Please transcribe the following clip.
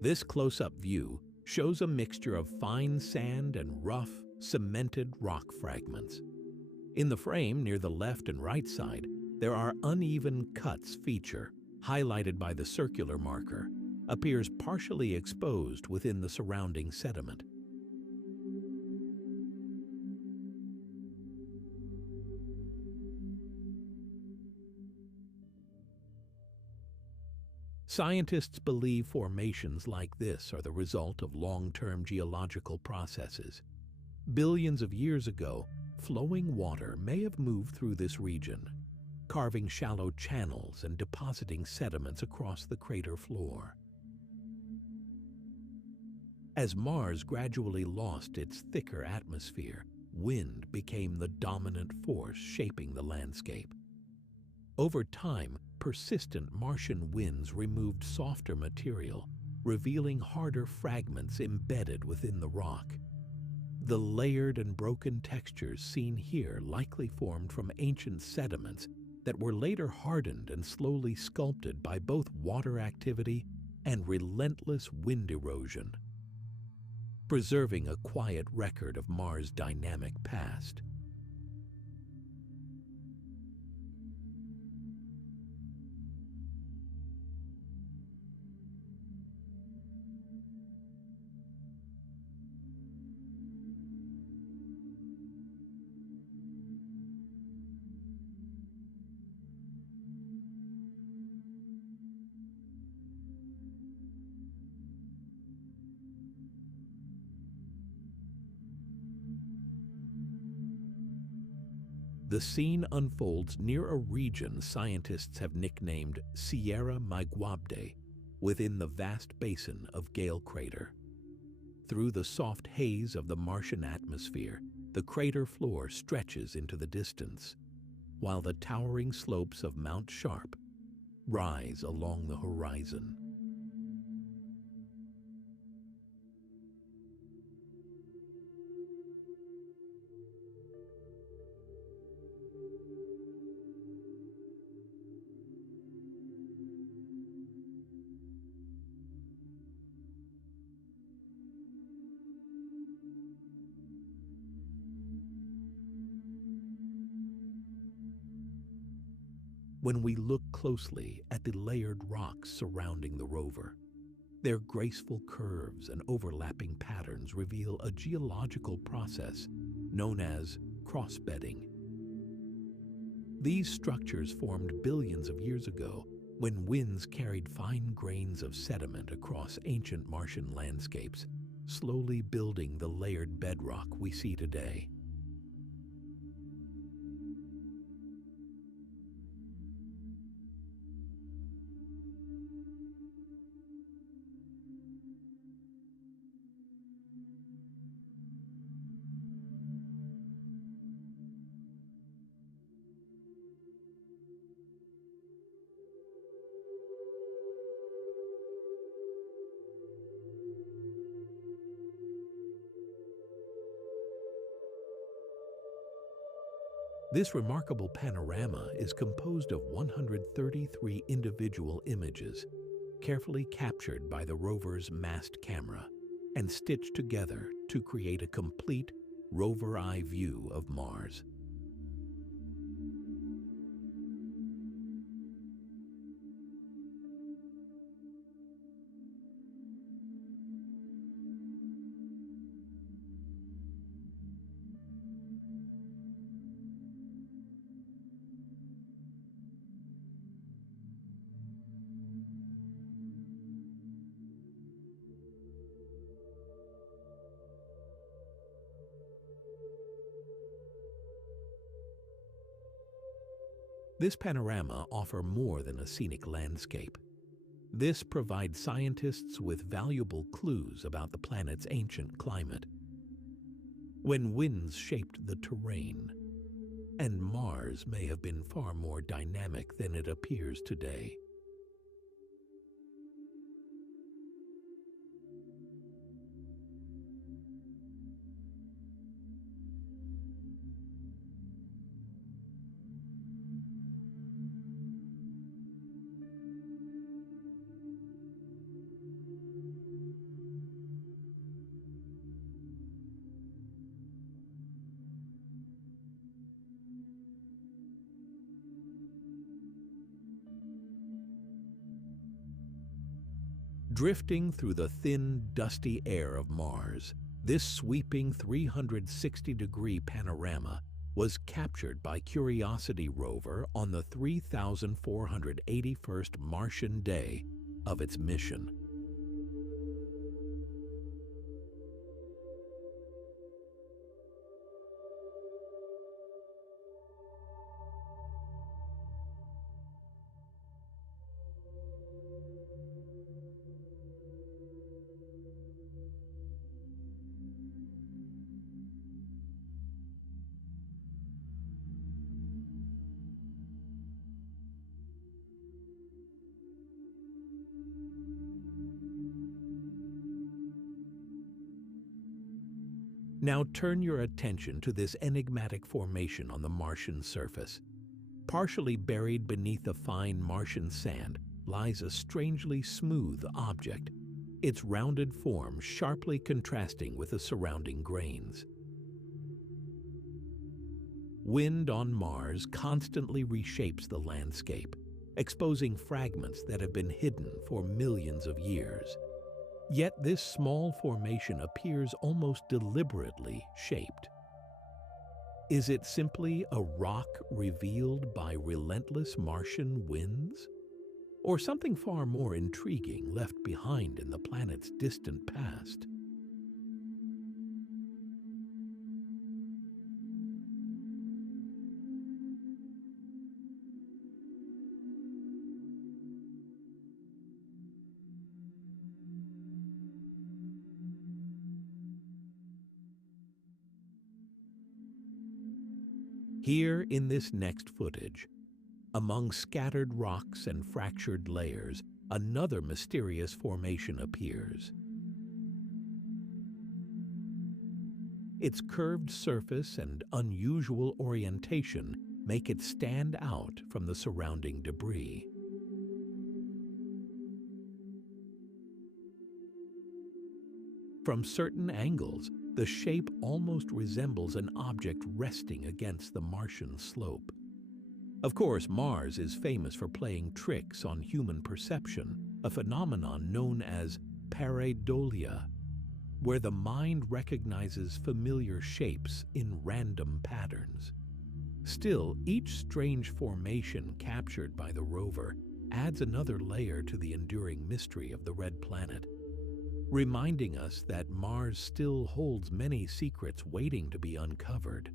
This close-up view shows a mixture of fine sand and rough, cemented rock fragments. In the frame near the left and right side, there are uneven cuts feature, highlighted by the circular marker, appears partially exposed within the surrounding sediment. Scientists believe formations like this are the result of long-term geological processes. Billions of years ago, flowing water may have moved through this region, carving shallow channels and depositing sediments across the crater floor. As Mars gradually lost its thicker atmosphere, wind became the dominant force shaping the landscape. Over time, persistent Martian winds removed softer material, revealing harder fragments embedded within the rock. The layered and broken textures seen here likely formed from ancient sediments that were later hardened and slowly sculpted by both water activity and relentless wind erosion, preserving a quiet record of Mars' dynamic past. The scene unfolds near a region scientists have nicknamed Sierra Maiguabde, within the vast basin of Gale Crater. Through the soft haze of the Martian atmosphere, the crater floor stretches into the distance, while the towering slopes of Mount Sharp rise along the horizon. When we look closely at the layered rocks surrounding the rover, their graceful curves and overlapping patterns reveal a geological process known as cross-bedding. These structures formed billions of years ago when winds carried fine grains of sediment across ancient Martian landscapes, slowly building the layered bedrock we see today. This remarkable panorama is composed of 133 individual images, carefully captured by the rover's mast camera and stitched together to create a complete rover eye view of Mars. This panorama offers more than a scenic landscape. This provides scientists with valuable clues about the planet's ancient climate, when winds shaped the terrain, and Mars may have been far more dynamic than it appears today. Drifting through the thin, dusty air of Mars, this sweeping 360-degree panorama was captured by Curiosity rover on the 3,481st Martian day of its mission. Now turn your attention to this enigmatic formation on the Martian surface. Partially buried beneath the fine Martian sand lies a strangely smooth object, its rounded form sharply contrasting with the surrounding grains. Wind on Mars constantly reshapes the landscape, exposing fragments that have been hidden for millions of years. Yet this small formation appears almost deliberately shaped. Is it simply a rock revealed by relentless Martian winds? Or something far more intriguing left behind in the planet's distant past? Here in this next footage, among scattered rocks and fractured layers, another mysterious formation appears. Its curved surface and unusual orientation make it stand out from the surrounding debris. From certain angles, the shape almost resembles an object resting against the Martian slope. Of course, Mars is famous for playing tricks on human perception, a phenomenon known as pareidolia, where the mind recognizes familiar shapes in random patterns. Still, each strange formation captured by the rover adds another layer to the enduring mystery of the red planet, reminding us that Mars still holds many secrets waiting to be uncovered.